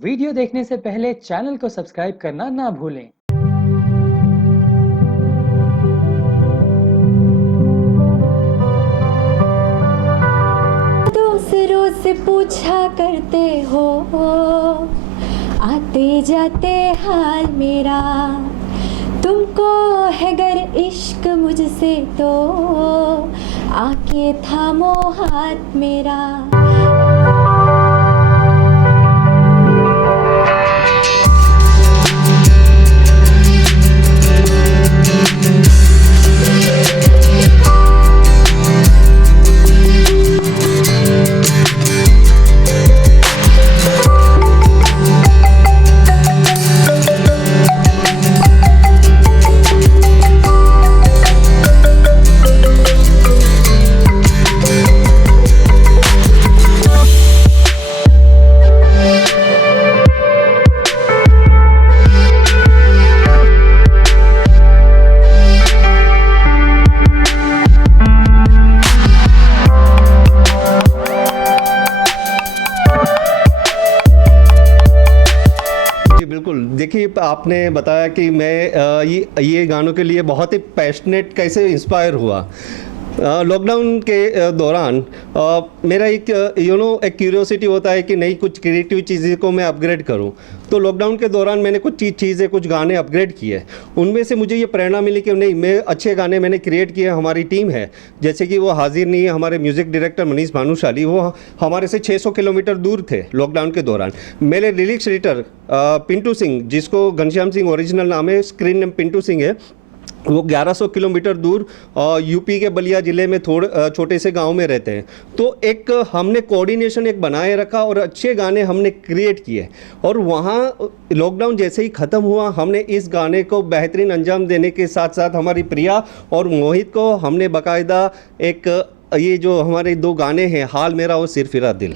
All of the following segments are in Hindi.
वीडियो देखने से पहले चैनल को सब्सक्राइब करना ना भूलें। दूसरों से पूछा करते हो आते जाते हाल मेरा, तुमको है गर इश्क मुझसे तो आके थामो हाथ मेरा। बिल्कुल, देखिए आपने बताया कि मैं ये गानों के लिए बहुत ही पैशनेट कैसे इंस्पायर हुआ। लॉकडाउन के दौरान मेरा एक एक क्यूरियोसिटी होता है कि नई कुछ क्रिएटिव चीज़ें को मैं अपग्रेड करूं। तो लॉकडाउन के दौरान मैंने कुछ चीज़ें कुछ गाने अपग्रेड किए। उनमें से मुझे ये प्रेरणा मिली कि नहीं, मैं अच्छे गाने मैंने क्रिएट किए। हमारी टीम है, जैसे कि वो हाजिर नहीं है, हमारे म्यूज़िक डायरेक्टर मनीष भानुशाली, वो हमारे से 600 किलोमीटर दूर थे लॉकडाउन के दौरान। मेरे लिरिक्स राइटर पिंटू सिंह, जिसको घनश्याम सिंह ओरिजिनल नाम है, स्क्रीन नेम पिंटू सिंह है, वो 1100 किलोमीटर दूर यूपी के बलिया ज़िले में छोटे से गांव में रहते हैं। तो एक हमने कोऑर्डिनेशन एक बनाए रखा और अच्छे गाने हमने क्रिएट किए। और वहाँ लॉकडाउन जैसे ही ख़त्म हुआ, हमने इस गाने को बेहतरीन अंजाम देने के साथ साथ हमारी प्रिया और मोहित को हमने बाकायदा एक ये जो हमारे दो गाने हैं, हाल मेरा और सिर फिरा दिल,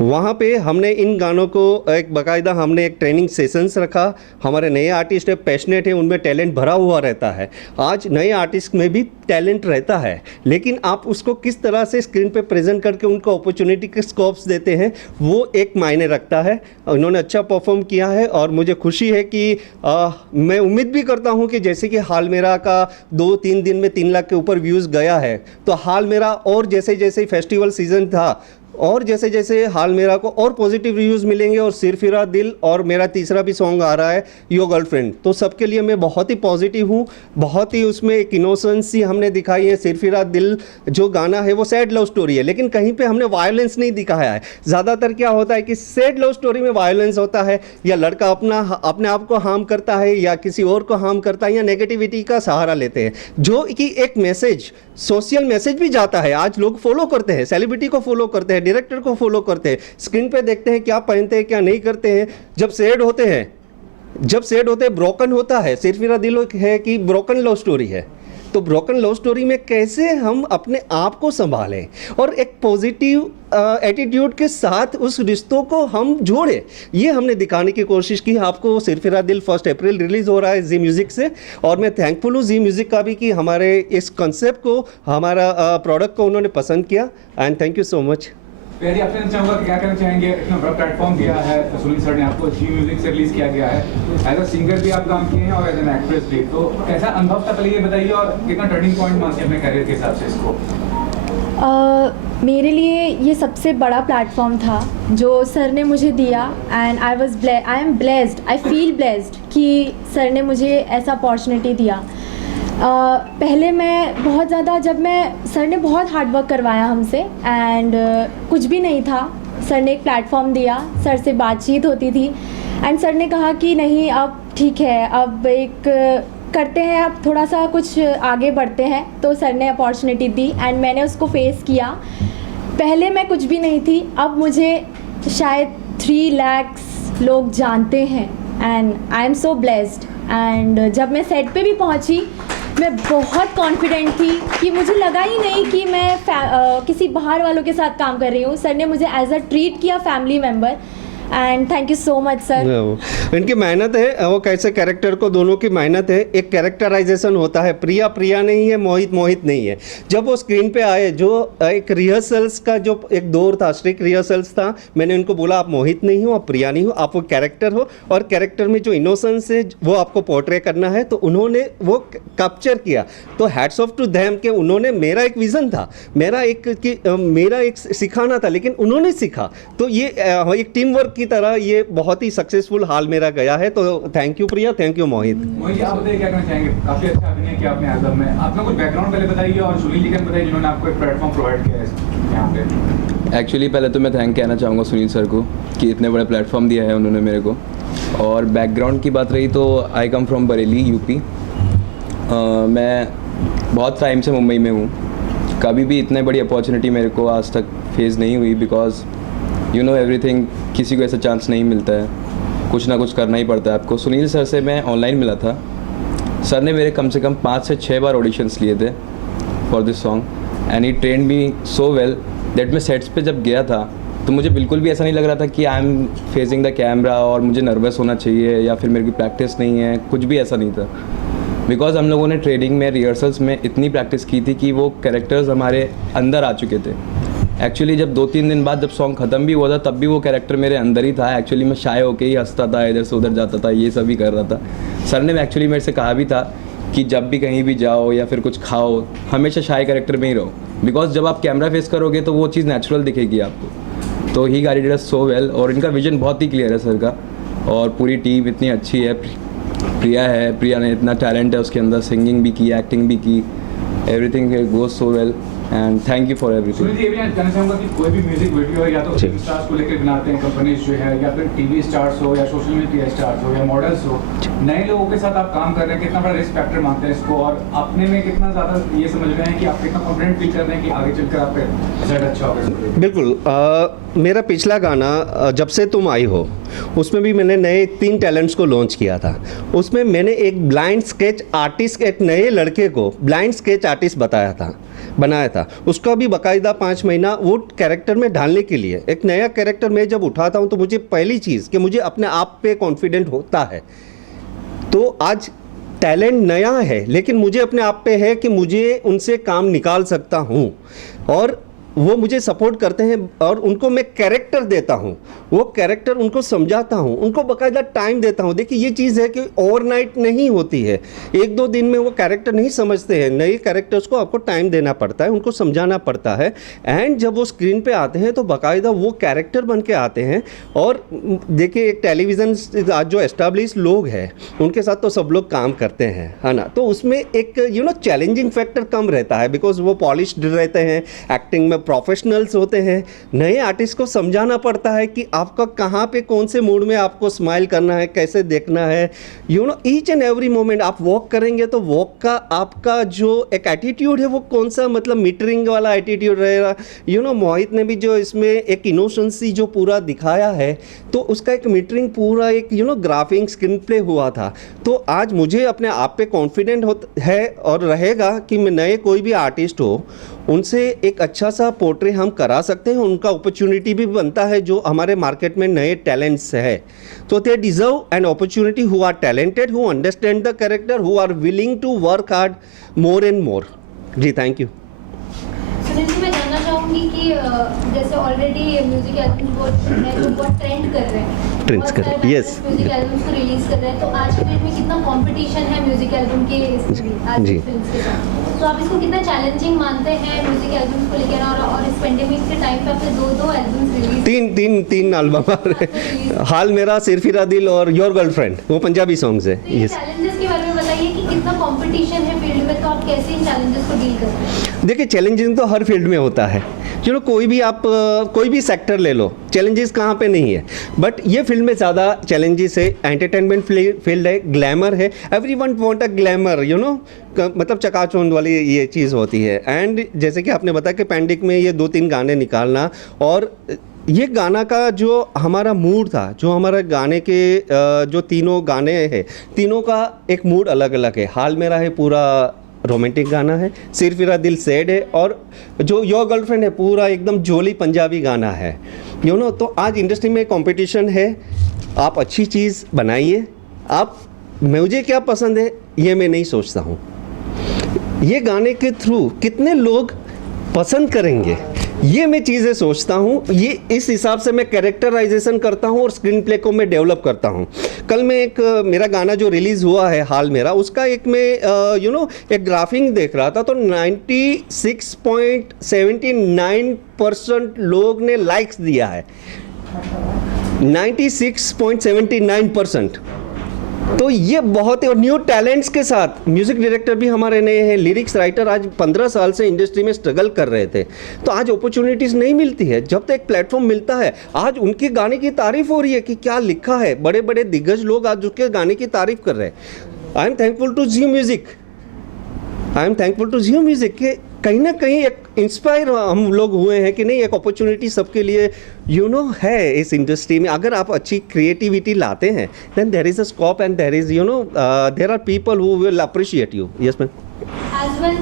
वहाँ पे हमने इन गानों को एक बाकायदा हमने एक ट्रेनिंग सेशंस रखा। हमारे नए आर्टिस्ट है, पैशनेट है, उनमें टैलेंट भरा हुआ रहता है। आज नए आर्टिस्ट में भी टैलेंट रहता है, लेकिन आप उसको किस तरह से स्क्रीन पे प्रेजेंट करके उनको अपॉर्चुनिटी के स्कोप्स देते हैं, वो एक मायने रखता है। उन्होंने अच्छा परफॉर्म किया है और मुझे खुशी है कि मैं उम्मीद भी करता हूँ कि जैसे कि हाल मेरा का 2-3 दिन में 3 लाख के ऊपर व्यूज़ गया है, तो हाल मेरा और जैसे जैसे फेस्टिवल सीजन था और जैसे जैसे हाल मेरा को और पॉजिटिव रिव्यूज़ मिलेंगे, और सिर फिरा दिल और मेरा तीसरा भी सॉन्ग आ रहा है योर गर्लफ्रेंड, तो सबके लिए मैं बहुत ही पॉजिटिव हूँ। बहुत ही उसमें एक इनोसेंसी हमने दिखाई है। सिर फिरा दिल जो गाना है वो सैड लव स्टोरी है, लेकिन कहीं पे हमने वायलेंस नहीं दिखाया है। ज़्यादातर क्या होता है कि सैड लव स्टोरी में वायलेंस होता है, या लड़का अपने आप को हार्म करता है या किसी और को हार्म करता है, या नेगेटिविटी का सहारा लेते हैं, जो कि एक मैसेज, सोशल मैसेज भी जाता है। आज लोग फॉलो करते हैं, सेलिब्रिटी को फॉलो करते हैं, डायरेक्टर को फॉलो करते हैं, स्क्रीन पे देखते हैं क्या पहनते हैं क्या नहीं करते हैं। जब सैड होते हैं ब्रोकन होता है। सिर फिरा दिल है कि ब्रोकन लव स्टोरी है, तो ब्रोकन लव स्टोरी में कैसे हम अपने आप को संभालें और एक पॉजिटिव एटीट्यूड के साथ उस रिश्तों को हम जोड़ें, ये हमने दिखाने की कोशिश की। आपको सिर फिरा दिल 1 अप्रैल रिलीज़ हो रहा है जी म्यूज़िक से, और मैं थैंकफुल हूँ जी म्यूज़िक का भी कि हमारे इस कंसेप्ट को, हमारा प्रोडक्ट को उन्होंने पसंद किया। And thank you so much. यदि आपसे चाहूँगा कि क्या कहना चाहेंगे, इतना बड़ा प्लेटफॉर्म दिया है सुनील सर ने आपको, जी म्यूजिक से रिलीज किया गया है, एज अ सिंगर भी आप काम किए हैं और एज एन एक्ट्रेस भी, तो कैसा अनुभव था पहले ये बताइए, और कितना टर्निंग पॉइंट मानते हैं अपने करियर के हिसाब से इसको? मेरे लिए ये सबसे बड़ा प्लेटफॉर्म था जो सर ने मुझे दिया, and I am blessed, I feel blessed कि सर ने मुझे ऐसा अपॉर्चुनिटी दिया। पहले मैं बहुत ज़्यादा, सर ने बहुत हार्ड वर्क करवाया हमसे, एंड कुछ भी नहीं था। सर ने एक प्लेटफॉर्म दिया, सर से बातचीत होती थी, एंड सर ने कहा कि नहीं अब ठीक है, अब एक करते हैं, अब थोड़ा सा कुछ आगे बढ़ते हैं। तो सर ने अपॉर्चुनिटी दी एंड मैंने उसको फेस किया। पहले मैं कुछ भी नहीं थी, अब मुझे शायद 3 लाख लोग जानते हैं, and I am so blessed. And जब मैं सेट पे भी पहुंची, मैं बहुत कॉन्फिडेंट थी कि मुझे लगा ही नहीं कि मैं किसी बाहर वालों के साथ काम कर रही हूँ। सर ने मुझे एज अ ट्रीट किया family member, and thank you so much sir. इनकी मेहनत है, वो कैसे कैरेक्टर को, दोनों की मेहनत है। एक कैरेक्टराइजेशन होता है, प्रिया प्रिया नहीं है, मोहित मोहित नहीं है। जब वो स्क्रीन पे आए, जो एक रिहर्सल्स का जो एक दौर था, स्ट्रिक्ट रिहर्सल्स था, मैंने उनको बोला आप मोहित नहीं हो, आप प्रिया नहीं हो, आप वो कैरेक्टर हो, और कैरेक्टर में जो इनोसेंस है वो आपको पोर्ट्रे करना है। तो उन्होंने वो कैप्चर किया। तो हैट्स ऑफ टू देम कि उन्होंने, मेरा एक विज़न था, मेरा एक सिखाना था, लेकिन उन्होंने सीखा। तो ये एक टीम वर्क की तरह ये बहुत ही सक्सेसफुल हाल मेरा गया है। तो thank you Priya, thank you Mohit. Mohit ji, आप बताइए क्या कहना चाहेंगे? काफी अच्छा अभिनय किया आपने एल्बम में। आपने कुछ बैकग्राउंड पहले बताइए, और सुनील जी का बताइए जिन्होंने आपको एक प्लेटफॉर्म प्रोवाइड किया है यहाँ पे। एक्चुअली पहले तो मैं थैंक कहना चाहूँगा सुनील सर को कि इतने बड़े प्लेटफॉर्म दिया है उन्होंने मेरे को। और बैकग्राउंड की बात रही तो आई कम फ्रॉम बरेली, यूपी। मैं बहुत टाइम से मुंबई में हूँ। कभी भी इतने बड़ी अपॉर्चुनिटी मेरे को आज तक फेस नहीं हुई, बिकॉज यू नो एवरीथिंग, किसी को ऐसा चांस नहीं मिलता है, कुछ ना कुछ करना ही पड़ता है आपको। सुनील सर से मैं ऑनलाइन मिला था। सर ने मेरे कम से कम 5 से 6 बार ऑडिशंस लिए थे for this song, and he trend me so well that मैं सेट्स पे जब गया था तो मुझे बिल्कुल भी ऐसा नहीं लग रहा था कि I am facing the camera और मुझे नर्वस होना चाहिए या फिर मेरे की प्रैक्टिस नहीं है, कुछ भी ऐसा नहीं था। बिकॉज हम लोगों ने ट्रेनिंग में, रिहर्सल्स में इतनी प्रैक्टिस की थी कि वो कैरेक्टर्स हमारे अंदर आ चुके थे। एक्चुअली जब 2-3 दिन बाद जब सॉन्ग ख़त्म भी हुआ था तब भी वो कैरेक्टर मेरे अंदर ही था। एक्चुअली मैं शाय होके ही हंसता था, इधर से उधर जाता था, ये सब ही कर रहा था। सर ने एक्चुअली मेरे से कहा भी था कि जब भी कहीं भी जाओ या फिर कुछ खाओ, हमेशा शाय कैरेक्टर में ही रहो, बिकॉज जब आप कैमरा फेस करोगे तो वो चीज़ नेचुरल दिखेगी आपको। तो ही गाइडेड अस सो वेल, और इनका विजन बहुत ही क्लियर है सर का, और पूरी टीम इतनी अच्छी है। प्रिया ने इतना टैलेंट है उसके अंदर, सिंगिंग भी की, एक्टिंग भी की, everything goes so well, and thank you for everything. Sunil ji, ये भी जानना चाहूँगा कि कोई भी म्यूजिक वीडियो है या तो फिल्म स्टार्स को लेकर बनाते हैं कंपनीज जो है, या फिर टीवी स्टार्स हो या सोशल मीडिया स्टार्स हो या मॉडल्स हो, नए लोगों के साथ आप काम कर रहे हैं, कितना बड़ा रिस्क फैक्टर मानते हैं इसको, और अपने में कितना ज़्यादा ये समझ रहे हैं कि आप कितना कॉन्फिडेंट फील कर रहे हैं कि आगे चलकर आपका रिजल्ट अच्छा होगा? बिल्कुल। मेरा पिछला गाना जब से तुम आई हो, उसमें भी मैंने नए 3 टैलेंट्स को लॉन्च किया था। उसमें मैंने एक ब्लाइंड स्केच आर्टिस्ट, एक नए लड़के को ब्लाइंड स्केच आर्टिस्ट बनाया था। उसका भी बाकायदा 5 महीना वो कैरेक्टर में ढालने के लिए। एक नया कैरेक्टर मैं जब उठाता हूँ तो मुझे पहली चीज़ कि मुझे अपने आप पे कॉन्फिडेंट होता है। तो आज टैलेंट नया है, लेकिन मुझे अपने आप पे है कि मुझे उनसे काम निकाल सकता हूँ, और वो मुझे सपोर्ट करते हैं, और उनको मैं कैरेक्टर देता हूँ, वो कैरेक्टर उनको समझाता हूँ, उनको बाकायदा टाइम देता हूँ। देखिए ये चीज़ है कि ओवरनाइट नहीं होती है, 1-2 दिन में वो कैरेक्टर नहीं समझते हैं। नए कैरेक्टर्स को आपको टाइम देना पड़ता है, उनको समझाना पड़ता है, एंड जब वो स्क्रीन पे आते हैं तो बाकायदा वो कैरेक्टर बन के आते हैं। और देखिए एक टेलीविज़न आज जो एस्टैब्लिश लोग हैं उनके साथ तो सब लोग काम करते हैं, है ना, तो उसमें एक चैलेंजिंग फैक्टर कम रहता है, बिकॉज वो पॉलिश्ड रहते हैं, एक्टिंग में प्रोफेशनल्स होते हैं। नए आर्टिस्ट को समझाना पड़ता है कि आपका कहाँ पे, कौन से मूड में आपको स्माइल करना है, कैसे देखना है, ईच एंड एवरी मोमेंट। आप वॉक करेंगे तो वॉक का आपका जो एक एटीट्यूड है वो कौन सा, मतलब मीटरिंग वाला एटीट्यूड रहेगा। मोहित ने भी जो इसमें एक इनोसेंसी जो पूरा दिखाया है, तो उसका एक मीटरिंग पूरा एक ग्राफिंग स्क्रीन प्ले हुआ था। तो आज मुझे अपने आप पे कॉन्फिडेंट है और रहेगा कि मैं नए कोई भी आर्टिस्ट हो उनसे एक अच्छा सा पोर्ट्रे हम करा सकते हैं, उनका अपॉर्चुनिटी भी बनता है। जो हमारे मार्केट में नए टैलेंट्स है तो they deserve an opportunity, who are talented, who understand the character, who are willing to work hard more and more. जी थैंक यू। सुनील जी, मैं जानना चाहूँगी कि जैसे ऑलरेडी म्यूजिक एल्बम जो बहुत ट्रेंड कर रहे हैं, Trends कर रहे हैं, yes. म्यूजिक एल्बम्स को रिलीज कर रहे हैं, तो आज के डेट में कितना कंपटीशन है म्यूजिक एल्बम के आज जी। की फिल्म्स के साथ, तो आप इसको कितना चैलेंजिंग मानते हैं म्यूजिक एल्बम्स को लेकर? और इस पेंडेमिक के टाइम पे आपने दो एल्बम्स रिलीज, तीन एल्बम हाल मेरा सिरफिरा दिल और योर गर्लफ्रेंड, वो पंजाबी सॉन्ग्स है। तो ये चैलेंजेस के बारे में बताइए कि कितना कंपटीशन है फील्ड में, तो आप कैसे इन चैलेंजेस को डील करते हैं? देखिए चैलेंजिंग तो हर फील्ड में होता है, कोई भी आप कोई भी सेक्टर ले लो, चैलेंजेस कहाँ पे नहीं है, बट ये फील्ड में ज़्यादा चैलेंजेस है। एंटरटेनमेंट फील्ड है, ग्लैमर है, एवरीवन वांट अ ग्लैमर, मतलब चकाचौंध वाली ये चीज़ होती है। एंड जैसे कि आपने बताया कि पैंडेमिक में ये 2-3 गाने निकालना, और ये गाना का जो हमारा मूड था, जो हमारा गाने के जो तीनों गाने हैं, तीनों का एक मूड अलग अलग है। हाल मेरा है पूरा रोमांटिक गाना है, सिर्फ मेरा दिल सैड है, और जो योर गर्लफ्रेंड है पूरा एकदम जोली पंजाबी गाना है, यू नो। तो आज इंडस्ट्री में कंपटीशन है, आप अच्छी चीज़ बनाइए। आप मुझे क्या पसंद है ये मैं नहीं सोचता हूँ, ये गाने के थ्रू कितने लोग पसंद करेंगे ये मैं चीज़ें सोचता हूँ। ये इस हिसाब से मैं कैरेक्टराइजेशन करता हूँ और स्क्रीन प्ले को मैं डेवलप करता हूँ। कल मैं एक मेरा गाना जो रिलीज़ हुआ है हाल मेरा, उसका एक मैं एक ग्राफिंग देख रहा था, तो 96.79% लोग ने लाइक्स दिया है, 96.79%। तो ये बहुत है। और न्यू टैलेंट्स के साथ म्यूज़िक डायरेक्टर भी हमारे नए हैं, लिरिक्स राइटर आज 15 साल से इंडस्ट्री में स्ट्रगल कर रहे थे, तो आज अपॉर्चुनिटीज़ नहीं मिलती है। जब तक एक प्लेटफॉर्म मिलता है, आज उनके गाने की तारीफ हो रही है कि क्या लिखा है, बड़े बड़े दिग्गज लोग आज उसके गाने की तारीफ कर रहे हैं। I am thankful to Jio music, I am thankful to Jio music के कहीं ना कहीं एक इंस्पायर हम लोग हुए हैं कि नहीं, एक अपॉर्चुनिटी सबके लिए है इस इंडस्ट्री में। अगर आप अच्छी क्रिएटिविटी लाते हैं, then there is a scope and there is there are people who will appreciate you. Yes ma'am. As well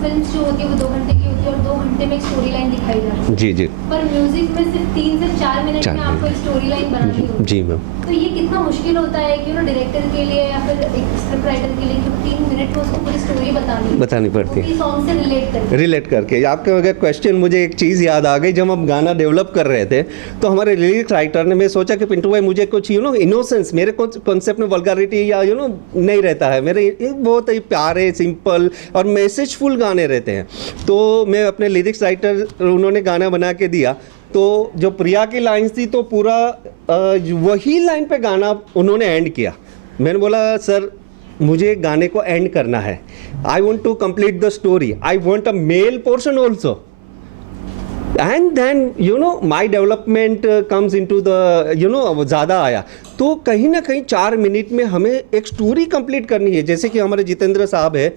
film जो होती है वो 2 घंटे की होती है और 2 घंटे में एक स्टोरी लाइन दिखाई जाती है। जी जी। पर म्यूजिक में सिर्फ 3 से 4 मिनट में आपको एक स्टोरी लाइन बनानी होती है। जी मैम। तो ये कितना मुश्किल होता है कि डायरेक्टर के लिए या फिर एक स्क्रिप्ट राइटर के लिए, क्योंकि 3 मिनट में उसको पूरी स्टोरी बतानी पड़ती है सॉन्ग से रिलेट करके। आपके अगर क्वेश्चन, मुझे एक चीज़ याद आ गई। जब हम गाना डेवलप कर रहे थे तो हमारे लिरिक्स राइटर ने, मैं सोचा कि पिंटू भाई मुझे कुछ इनोसेंस, मेरे कॉन्सेप्ट में वल्गैरिटी या नहीं रहता है, मेरे बहुत ही प्यारे सिंपल और मैसेजफुल गाने रहते हैं। तो मैं अपने लिरिक्स राइटर, उन्होंने गाना बना के दिया, तो जो प्रिया की लाइन्स थी तो पूरा वही लाइन पे गाना उन्होंने एंड किया। मैंने बोला सर मुझे गाने को एंड करना है, I want to complete the story, I want a male portion also, and then my development comes into the ज़्यादा आया। तो कहीं ना कहीं 4 मिनट में हमें एक स्टोरी कंप्लीट करनी है। जैसे कि हमारे जितेंद्र साहब है,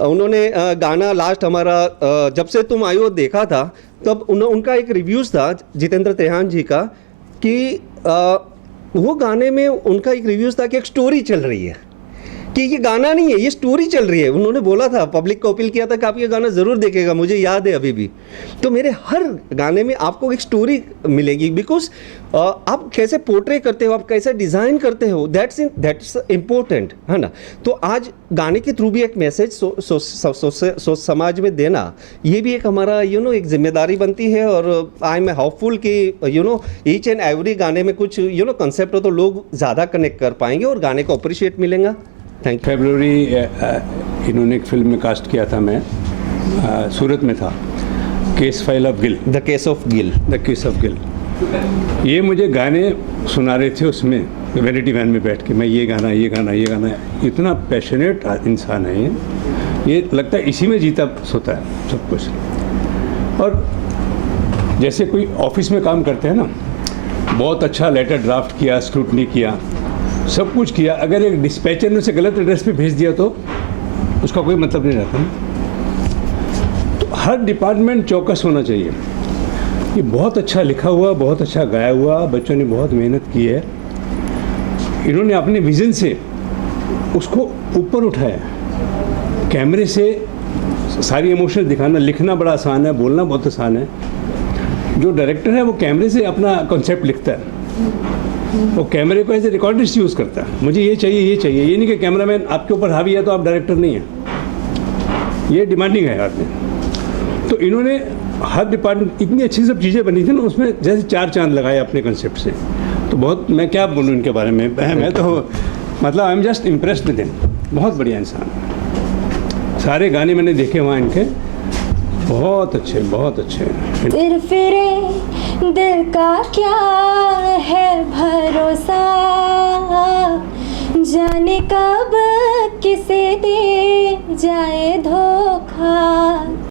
उन्होंने गाना लास्ट हमारा जब से तुम आई हो देखा था, तब उनका एक रिव्यूज़ था जितेंद्र त्रेहान जी का, कि वो गाने में उनका एक रिव्यूज़ था कि एक स्टोरी चल रही है, कि ये गाना नहीं है, ये स्टोरी चल रही है। उन्होंने बोला था, पब्लिक को अपील किया था कि आप ये गाना ज़रूर देखेगा, मुझे याद है अभी भी। तो मेरे हर गाने में आपको एक स्टोरी मिलेगी, बिकॉज आप कैसे पोर्ट्रे करते हो, आप कैसे डिज़ाइन करते हो, दैट्स इम्पोर्टेंट है ना। तो आज गाने के थ्रू भी एक मैसेज समाज में देना, ये भी एक हमारा एक जिम्मेदारी बनती है। और आई एम होपफुल कि ईच एंड एवरी गाने में कुछ कंसेप्ट हो तो लोग ज़्यादा कनेक्ट कर पाएंगे और गाने को अप्रिशिएट मिलेगा। Thank you. फरवरी इन्होंने एक फिल्म में कास्ट किया था, मैं सूरत में था, case file of gill, the case of gill. ये मुझे गाने सुना रहे थे उसमें वैनिटी वैन में बैठ के, मैं ये गाना। इतना पैशनेट इंसान है ये लगता है इसी में जीता सोता है सब कुछ। और जैसे कोई ऑफिस में काम करते हैं ना, बहुत अच्छा लेटर ड्राफ्ट किया, स्क्रूटनी किया, सब कुछ किया, अगर एक डिस्पैचर ने उसे गलत एड्रेस पे भेज दिया तो उसका कोई मतलब नहीं रहता ना। तो हर डिपार्टमेंट चौकस होना चाहिए। ये बहुत अच्छा लिखा हुआ, बहुत अच्छा गाया हुआ, बच्चों ने बहुत मेहनत की है, इन्होंने अपने विज़न से उसको ऊपर उठाया। कैमरे से सारी इमोशंस दिखाना, लिखना बड़ा आसान है, बोलना बहुत आसान है। जो डायरेक्टर है वो कैमरे से अपना कॉन्सेप्ट लिखता है, वो कैमरे को ऐसे रिकॉर्डिस्ट यूज़ करता है, मुझे ये चाहिए, ये नहीं कि कैमरामैन आपके ऊपर हावी है तो आप डायरेक्टर नहीं हैं, ये डिमांडिंग है आदमी। तो इन्होंने हर डिपार्टमेंट, इतनी अच्छी सब चीज़ें बनी थी ना उसमें, जैसे 4 चांद लगाए अपने कंसेप्ट से। तो बहुत, मैं क्या बोलूँ इनके बारे में, मैं तो मतलब I am just impressed with him. बहुत बढ़िया इंसान, सारे गाने मैंने देखे वहाँ इनके, बहुत अच्छे। फिरे दिल का क्या है भरोसा, जाने कब